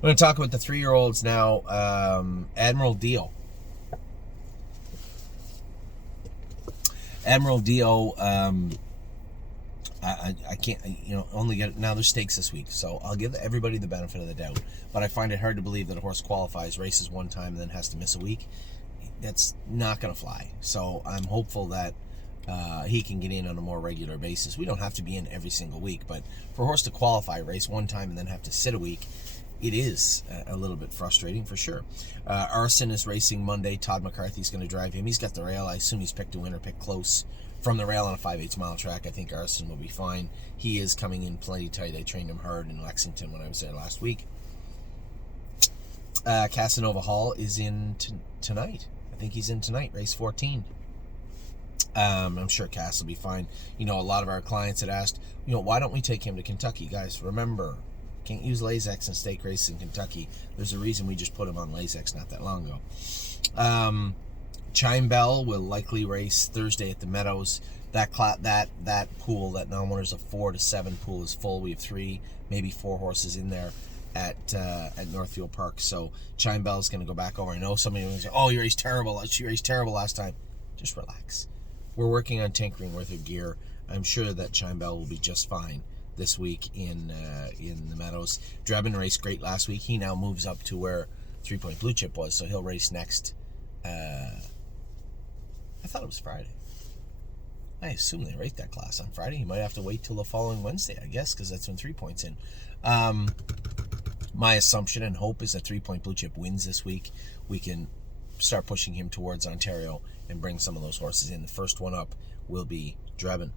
We're going to talk about the 3-year-olds now. Admiral Dio. Admiral Dio, I can't, only get, now there's stakes this week, so I'll give everybody the benefit of the doubt. But I find it hard to believe that a horse qualifies, races one time, and then has to miss a week. That's not going to fly. So I'm hopeful that he can get in on a more regular basis. We don't have to be in every single week, but for a horse to qualify, race one time, and then have to sit a week, it is a little bit frustrating for sure. Arson is racing Monday. Todd McCarthy's going to drive him. He's got the rail. I assume he's picked a winner, picked close from the rail on a 5/8 mile track. I think Arson will be fine. He is coming in plenty tight. I trained him hard in Lexington when I was there last week. Casanova Hall is in tonight. I think he's in tonight, race 14. I'm sure Cass will be fine. A lot of our clients had asked, why don't we take him to Kentucky? Guys, remember, can't use Lasix in stake races in Kentucky. There's a reason we just put him on Lasix not that long ago. Chime Bell will likely race Thursday at the Meadows. That pool, that non-winners of 4 to 7 pool is full. We have 3, maybe 4 horses in there at Northfield Park. So Chime Bell is going to go back over. I know somebody will say, "Oh, you raced terrible. She raced terrible last time." Just relax. We're working on tinkering with her gear. I'm sure that Chime Bell will be just fine this week in the Meadows. Drebin raced great last week. He now moves up to where 3 Point Blue Chip was, so he'll race next. I thought it was Friday. I assume they rate that class on Friday. You might have to wait till the following Wednesday, I guess, because that's when 3 Point's in. My assumption and hope is that 3 Point Blue Chip wins this week. We can start pushing him towards Ontario and bring some of those horses in. The first one up will be Drebin.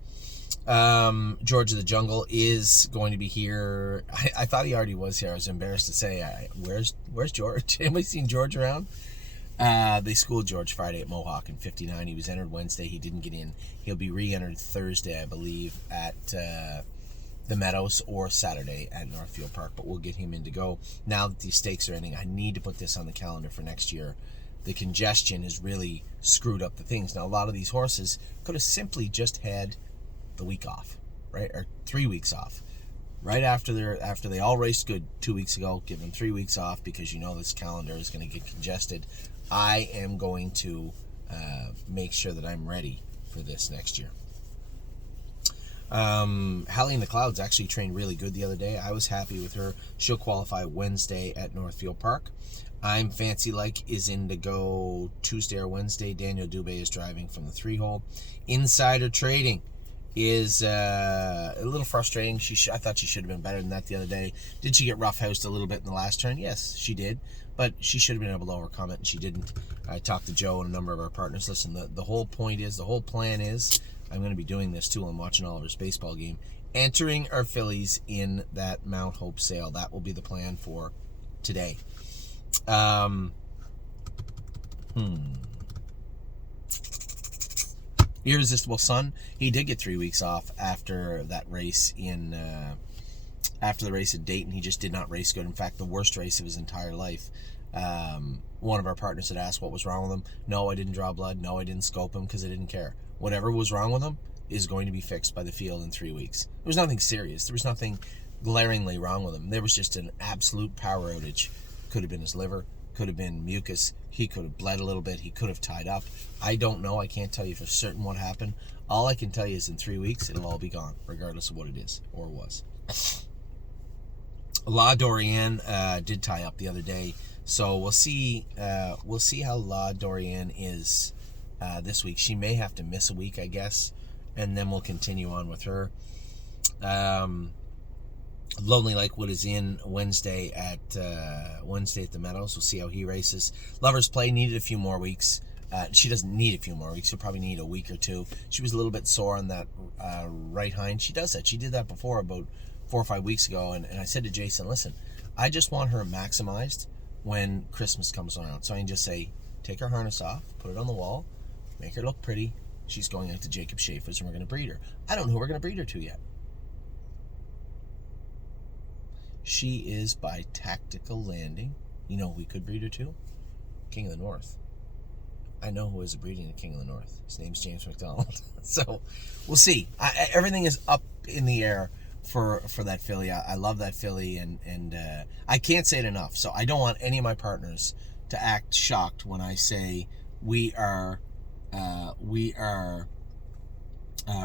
George of the Jungle is going to be here. I thought he already was here. I was embarrassed to say, where's George? Anybody seen George around? They schooled George Friday at Mohawk in 59. He was entered Wednesday. He didn't get in. He'll be re-entered Thursday, I believe, at the Meadows, or Saturday at Northfield Park. But we'll get him in to go. Now that these stakes are ending, I need to put this on the calendar for next year. The congestion has really screwed up the things. Now, a lot of these horses could have simply just had the week off, right? Or 3 weeks off. Right after they all raced good 2 weeks ago, give them 3 weeks off, because this calendar is going to get congested. I am going to make sure that I'm ready for this next year. Hallie in the Clouds actually trained really good the other day. I was happy with her. She'll qualify Wednesday at Northfield Park. I'm Fancy Like is in to go Tuesday or Wednesday. Daniel Dubé is driving from the 3-hole. Insider Trading is a little frustrating. I thought she should have been better than that the other day. Did she get roughhoused a little bit in the last turn? Yes, she did. But she should have been able to overcome it, and she didn't. I talked to Joe and a number of our partners. Listen, the whole plan is, I'm going to be doing this too. I'm watching Oliver's baseball game. Entering our fillies in that Mount Hope sale. That will be the plan for today. Irresistible Sun. He did get 3 weeks off after that race after the race at Dayton. He just did not race good. In fact, the worst race of his entire life. One of our partners had asked what was wrong with him. No, I didn't draw blood. No, I didn't scope him because I didn't care. Whatever was wrong with him is going to be fixed by the field in 3 weeks. There was nothing serious. There was nothing glaringly wrong with him. There was just an absolute power outage. Could have been his liver. Could have been mucus. He could have bled a little bit. He could have tied up. I don't know. I can't tell you for certain what happened. All I can tell you is in 3 weeks, it'll all be gone, regardless of what it is or was. La Dorienne did tie up the other day, so we'll see how La Dorienne is this week. She may have to miss a week, I guess, and then we'll continue on with her. Lonely Lakewood is in Wednesday at the Meadows. We'll see how he races. Lover's Play needed a few more weeks. She doesn't need a few more weeks. She'll probably need a week or two. She was a little bit sore on that right hind. She does that. She did that before about 4 or 5 weeks ago. And I said to Jason, listen, I just want her maximized when Christmas comes around. So I can just say, take her harness off, put it on the wall, make her look pretty. She's going out to Jacob Schaefer's and we're going to breed her. I don't know who we're going to breed her to yet. She is by Tactical Landing. You know who we could breed her to? King of the North. I know who is breeding a King of the North. His name's James McDonald. So we'll see. Everything is up in the air for that filly. I love that filly, and I can't say it enough. So I don't want any of my partners to act shocked when I say we are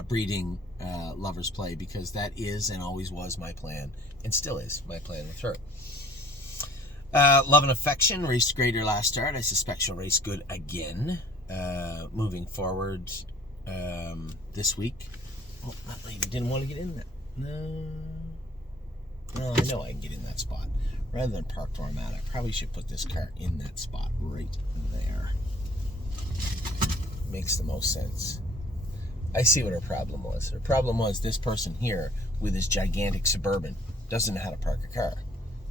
breeding Lover's Play, because that is and always was my plan, and still is my plan with her. Love and Affection raced greater last start. I suspect she'll race good again moving forward this week. Oh, that lady didn't want to get in that. No, I know I can get in that spot. Rather than parked where I'm at, I probably should put this car in that spot right there. Makes the most sense. I see what her problem was. Her problem was this person here with his gigantic Suburban doesn't know how to park a car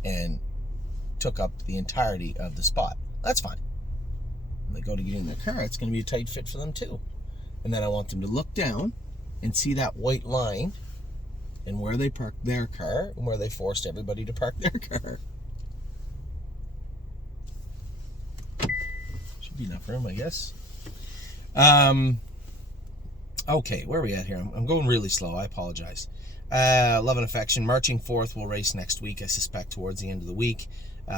and took up the entirety of the spot. That's fine. When they go to get in their car, it's going to be a tight fit for them too. And then I want them to look down and see that white line and where they parked their car and where they forced everybody to park their car. Should be enough room, I guess. Okay, where are we at here? I'm going really slow. I apologize. Love and Affection, Marching Forth will race next week, I suspect, towards the end of the week.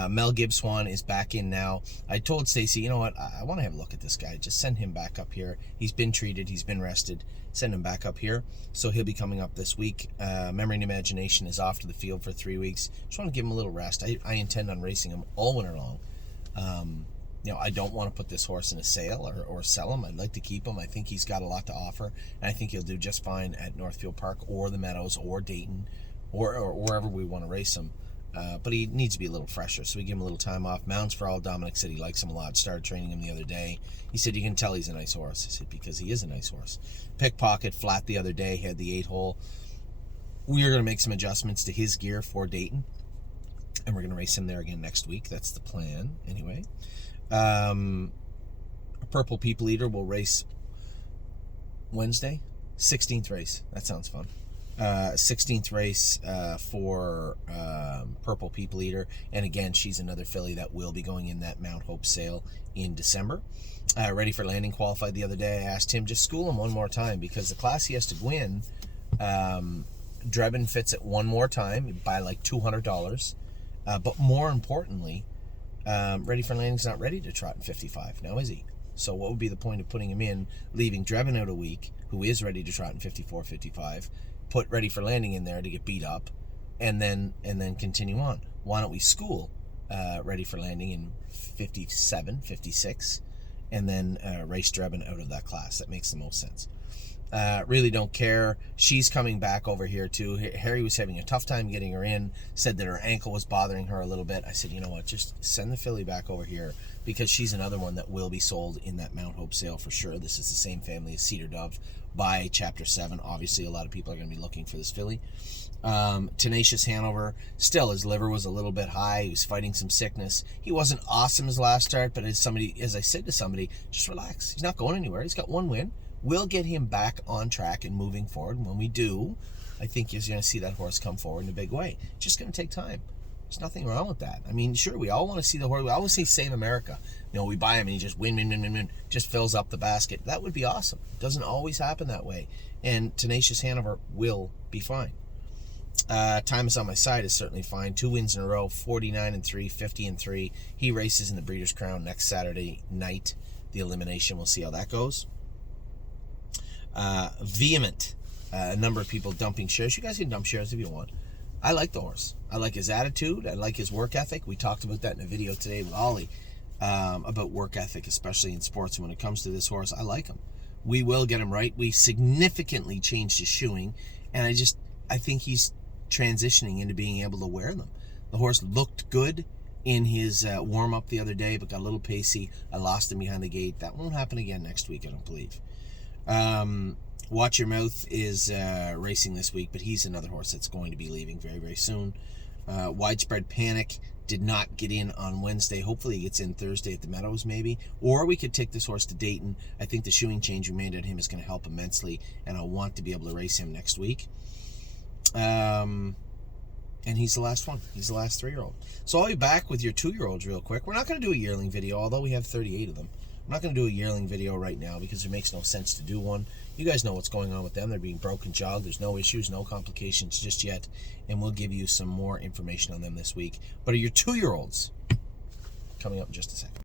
Mel Gibbswan is back in now. I told Stacy, you know what? I want to have a look at this guy. Just send him back up here. He's been treated. He's been rested. Send him back up here. So he'll be coming up this week. Memory and Imagination is off to the field for 3 weeks. Just want to give him a little rest. I intend on racing him all winter long. I don't want to put this horse in a sale or sell him. I'd like to keep him. I think he's got a lot to offer, and I think he'll do just fine at Northfield Park or the Meadows or Dayton or wherever we want to race him. But he needs to be a little fresher, so we give him a little time off. Mounds for All, Dominic said he likes him a lot. Started training him the other day. He said, you can tell he's a nice horse. I said, because he is a nice horse. Pickpocket, flat the other day, had the 8-hole. We are going to make some adjustments to his gear for Dayton, and we're going to race him there again next week. That's the plan, anyway. Purple People Eater will race Wednesday. 16th race. That sounds fun. 16th race for Purple People Eater. And again, she's another filly that will be going in that Mount Hope sale in December. Ready for Landing qualified the other day. I asked him, just school him one more time, because the class he has to win, Drebin fits it one more time by like $200. But more importantly, Ready for Landing's not ready to trot in 55 now, is he? So what would be the point of putting him in, leaving Drebin out a week, who is ready to trot in 54, 55, put Ready for Landing in there to get beat up, and then continue on? Why don't we school Ready for Landing in 57, 56, and then race Drebin out of that class? That makes the most sense. Really don't care. She's coming back over here too. Harry was having a tough time getting her in, said that her ankle was bothering her a little bit. I said, you know what, just send the filly back over here, because she's another one that will be sold in that Mount Hope sale for sure. This is the same family as Cedar Dove by Chapter 7. Obviously, a lot of people are going to be looking for this filly. Tenacious Hanover, still his liver was a little bit high. He was fighting some sickness. He wasn't awesome his last start, but as I said to somebody, just relax. He's not going anywhere. He's got one win. We'll get him back on track and moving forward. And when we do, I think you're going to see that horse come forward in a big way. It's just going to take time. There's nothing wrong with that. I mean, sure, we all want to see the horse. We always say Save America. You know, we buy him and he just win, just fills up the basket. That would be awesome. It doesn't always happen that way. And Tenacious Hanover will be fine. Time Is On My Side is certainly fine. 2 wins in a row, 49-3, 50-3. He races in the Breeders' Crown next Saturday night. The elimination, we'll see how that goes. Vehement, a number of people dumping shares. You guys can dump shares if you want. I like the horse. I like his attitude. I like his work ethic. We talked about that in a video today with Ollie, about work ethic, especially in sports. When it comes to this horse, I like him. We will get him right. We significantly changed his shoeing, and I think he's transitioning into being able to wear them. The horse looked good in his warm-up the other day, but got a little pacey. I lost him behind the gate. That won't happen again next week, I don't believe. Watch Your Mouth is racing this week, but he's another horse that's going to be leaving very, very soon. Widespread Panic did not get in on Wednesday. Hopefully he gets in Thursday at the Meadows maybe. Or we could take this horse to Dayton. I think the shoeing change we made on him is going to help immensely, and I want to be able to race him next week. And he's the last one. He's the last 3-year-old. So I'll be back with your 2-year-olds real quick. We're not going to do a yearling video, although we have 38 of them. I'm not going to do a yearling video right now because it makes no sense to do one. You guys know what's going on with them. They're being broken jawed. There's no issues, no complications just yet, and we'll give you some more information on them this week. But are your 2-year-olds coming up in just a second.